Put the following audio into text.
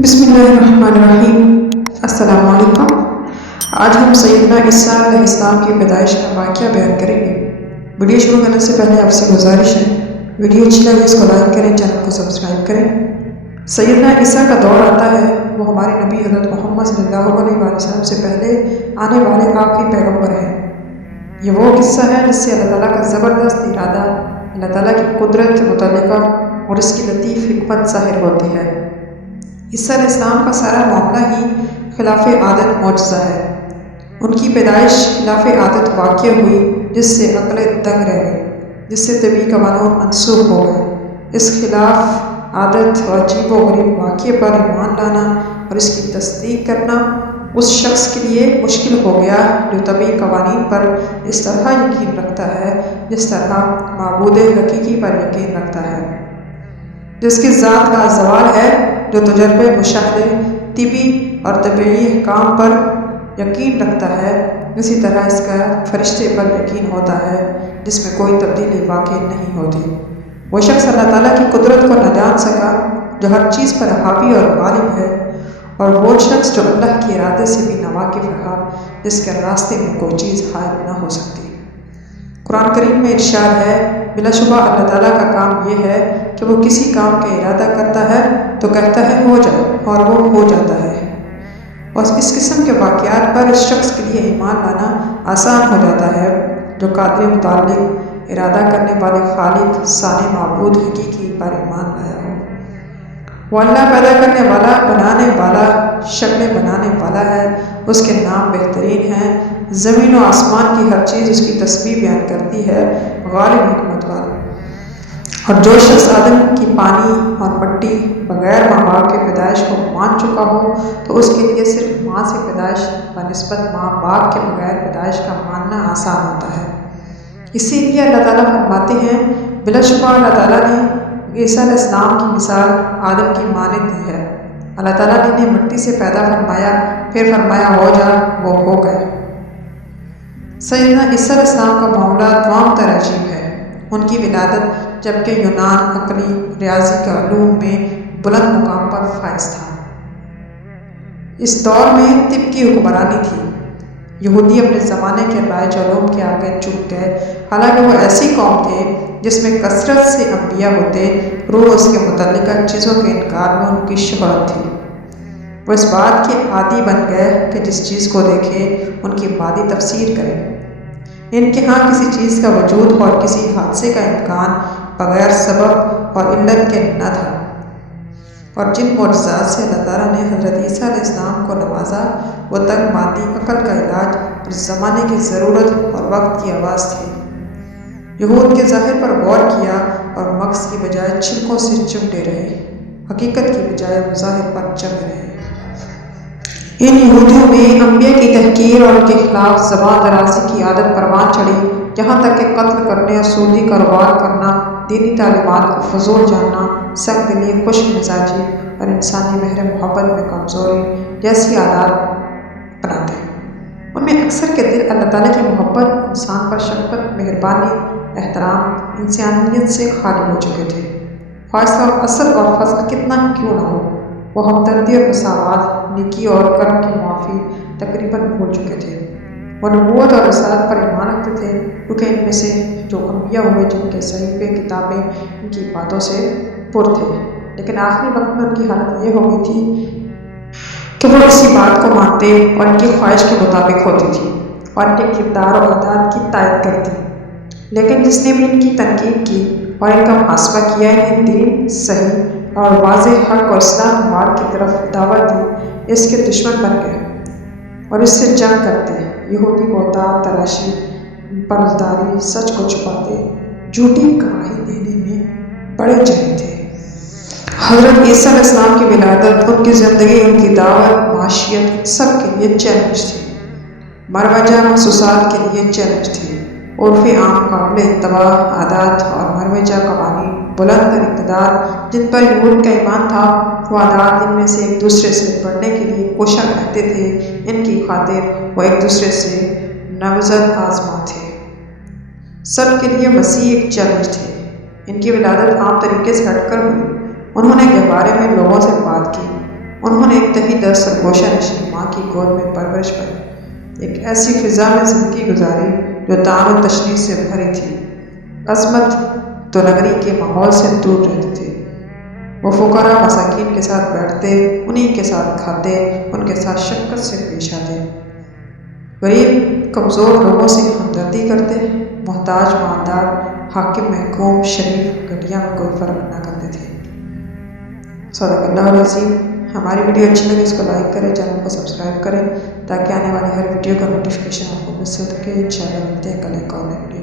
بسم اللہ الرحمن الرحیم۔ السلام علیکم۔ آج ہم سیدنا عیسیٰ علیہ السلام کی پیدائش کا واقعہ بیان کریں گے۔ ویڈیو شروع کرنے سے پہلے آپ سے گزارش ہے، ویڈیو اچھی لگے اس کو لائک کریں، چینل کو سبسکرائب کریں۔ سیدنا عیسیٰ کا دور آتا ہے، وہ ہمارے نبی حضرت محمد صلی اللہ علیہ وسلم سے پہلے آنے والے آخری پیغمبر ہیں۔ یہ وہ قصہ ہے جس سے اللہ تعالیٰ کا زبردست ارادہ، اللہ تعالیٰ کی قدرت متعلقہ اور اس کی لطیف حکمت ظاہر ہوتی ہے۔ عیسیٰ علیہ السلام کا سارا معاملہ ہی خلاف عادت معجزہ ہے۔ ان کی پیدائش خلاف عادت واقع ہوئی، جس سے عقلیں دنگ رہ گئی، جس سے طبی قوانین منسوخ ہو گئے۔ اس خلاف عادت اور عجیب و غریب واقعے پر ایمان لانا اور اس کی تصدیق کرنا اس شخص کے لیے مشکل ہو گیا جو طبی قوانین پر اس طرح یقین رکھتا ہے جس طرح معبود حقیقی پر یقین رکھتا ہے، جس کی ذات کا زوال ہے، جو تجربے، مشاہدے، طبی اور طبعی احکام پر یقین رکھتا ہے۔ اسی طرح اس کا فرشتے پر یقین ہوتا ہے جس میں کوئی تبدیلی واقع نہیں ہوتی۔ وہ شخص اللہ تعالیٰ کی قدرت کو نہ جان سکا جو ہر چیز پر حاوی اور غالب ہے، اور وہ شخص جو اللہ کے ارادے سے بھی ناواقف رہا جس کے راستے میں کوئی چیز حائل نہ ہو سکتی۔ قرآن کریم میں ارشاد ہے، بلا شبہ اللہ تعالیٰ کا کام یہ ہے کہ وہ کسی کام کا ارادہ کرتا ہے تو کہتا ہے ہو جائے، اور وہ ہو جاتا ہے۔ اور اس قسم کے واقعات پر اس شخص کے لیے ایمان لانا آسان ہو جاتا ہے جو قادر متعلق ارادہ کرنے والے خالق ثانی معبود حقیقی پر ایمان لایا ہو۔ وہ اللہ پیدا کرنے والا، بنانے والا، شکلیں بنانے والا ہے، اس کے نام بہترین ہیں، زمین و آسمان کی ہر چیز اس کی تسبیح بیان کرتی ہے، غالب حکمت والا۔ اور جو شخص آدم کی پانی اور مٹی بغیر ماں باپ کے پیدائش کو مان چکا ہو تو اس کے لیے صرف ماں سے پیدائش بنسبت ماں باپ کے بغیر پیدائش کا ماننا آسان ہوتا ہے۔ اسی لیے اللہ تعالیٰ فرماتے ہیں، بلا شبہ اللہ تعالیٰ نے عیسیٰ علیہ السلام کی مثال آدم کی مانند دی ہے۔ اللہ تعالیٰ نے انہیں مٹی سے پیدا فرمایا، پھر فرمایا ہو جا، وہ ہو گئے۔ سیدنا عیسیٰ علیہ السلام کا معاملہ تمام تر عجیب ہے۔ ان کی ولادت جبکہ یونان عقلی ریاضی کے علوم میں بلند مقام پر فائز تھا۔ اس دور میں طب کی حکمرانی تھی۔ یہودی اپنے زمانے کے رائج علوم کے آگے جھک گئے، حالانکہ وہ ایسی قوم تھے جس میں کثرت سے انبیاء ہوتے، روح اس کے متعلقہ چیزوں کے انکار میں ان کی شہرت تھی۔ وہ اس بات کے عادی بن گئے کہ جس چیز کو دیکھیں ان کی مادی تفسیر کریں۔ ان کے ہاں کسی چیز کا وجود اور کسی حادثے کا امکان بغیر سبب اور علت کے نہ تھا۔ اور جن معجزات سے اللہ تعالیٰ نے حضرت عیسیٰ علیہ السلام کو نوازا، وہ تنگ مادی عقل کا علاج اور زمانے کی ضرورت اور وقت کی آواز تھی۔ یہود کے ظاہر پر غور کیا اور مغز کی بجائے چھلکوں سے چمٹے رہے، حقیقت کی بجائے مظاہر پر جمے رہے۔ ان یہودیوں میں انبیاء کی تحقیر اور ان کے خلاف زبان درازی کی عادت پروان چڑھی، یہاں تک کہ قتل کرنے اور سودی کاروبار کرنا، دینی تعلیمات کو فضول جاننا، سخت دلی، خشک مزاجی اور انسانی مہر محبت میں کمزوری جیسی عادات اپناتے۔ ان میں اکثر کے دل اللہ تعالیٰ کی محبت، انسان پر شفقت، مہربانی، احترام، انسانیت سے خالی ہو چکے تھے۔ خواصہ اصل اور فضل کتنا کیوں نہ ہو، وہ ہمدردی اور مساوات، نیکی اور کرم کی معافی تقریباً بھول چکے تھے۔ وہ نبوت اور رسالت پر ایمان رکھتے تھے، کیونکہ ان میں سے جو انبیاء ہوئے جن کے صحیفے کتابیں ان کی باتوں سے پر تھے، لیکن آخری وقت میں ان کی حالت یہ ہو گئی تھی کہ وہ اسی بات کو مانتے اور ان کی خواہش کے مطابق ہوتی تھی اور ان کے کردار اور عادات کی تائید کرتی۔ لیکن جس نے بھی ان کی تنقید کی اور ان کا محاسبہ کیا، انہیں دین، صحیح اور واضح حق اور اصلاح مال کی طرف دعوت دی، اس کے دشمن بن گئے اور اس سے جنگ کرتے۔ یہودی بہتان تراشی، پرزداری، سچ کو چھپاتے، جھوٹی گواہی دینے میں بڑے جری تھے۔ حضرت عیسیٰ علیہ السلام کی ولادت، ان کی زندگی، ان کی دعوت، معاشیت سب کے لیے چیلنج تھی۔ مروجہ محسوسات کے لیے چیلنج تھی۔ عرف عام، قابل اتباع عادات اور مروجہ قوانین، بلند تر اقتدار جن پر یہود کا ایمان تھا، وہ عادات ان میں سے ایک دوسرے سے بڑھنے کے لیے کوشاں رہتے تھے۔ ان کی خاطر وہ ایک دوسرے سے نبض آزما تھے۔ سب کے لیے مسیح ایک چیلنج تھے۔ ان کی ولادت عام طریقے سے ہٹ کر ہوئی۔ انہوں نے گہوارے میں لوگوں سے بات کی، انہوں انتہی سرگوشہ نشین ماں کی گود میں پرورش پائی، ایک ایسی فضا میں زندگی گزاری جو طعن و تشنیع سے بھری تھی۔ عظمت تو نگری کے ماحول سے دور رہتی تھی۔ وہ فقراء مساکین کے ساتھ بیٹھتے، انہی کے ساتھ کھاتے، ان کے ساتھ شفقت سے پیش آتے، غریب کمزور لوگوں سے ہمدردی کرتے، محتاج مالدار، حاکم محکوم، شریف گھٹیا میں کوئی فرق نہ کرتے تھے۔ صدق اللہ العظیم۔ ہماری ویڈیو اچھی لگے اس کو لائک کریں، چینل کو سبسکرائب کریں تاکہ آنے والی ہر ویڈیو کا نوٹیفیکیشن آپ کو مل سکے۔ انشاءاللہ ملتے ہیں کل ایک اور ویڈیو۔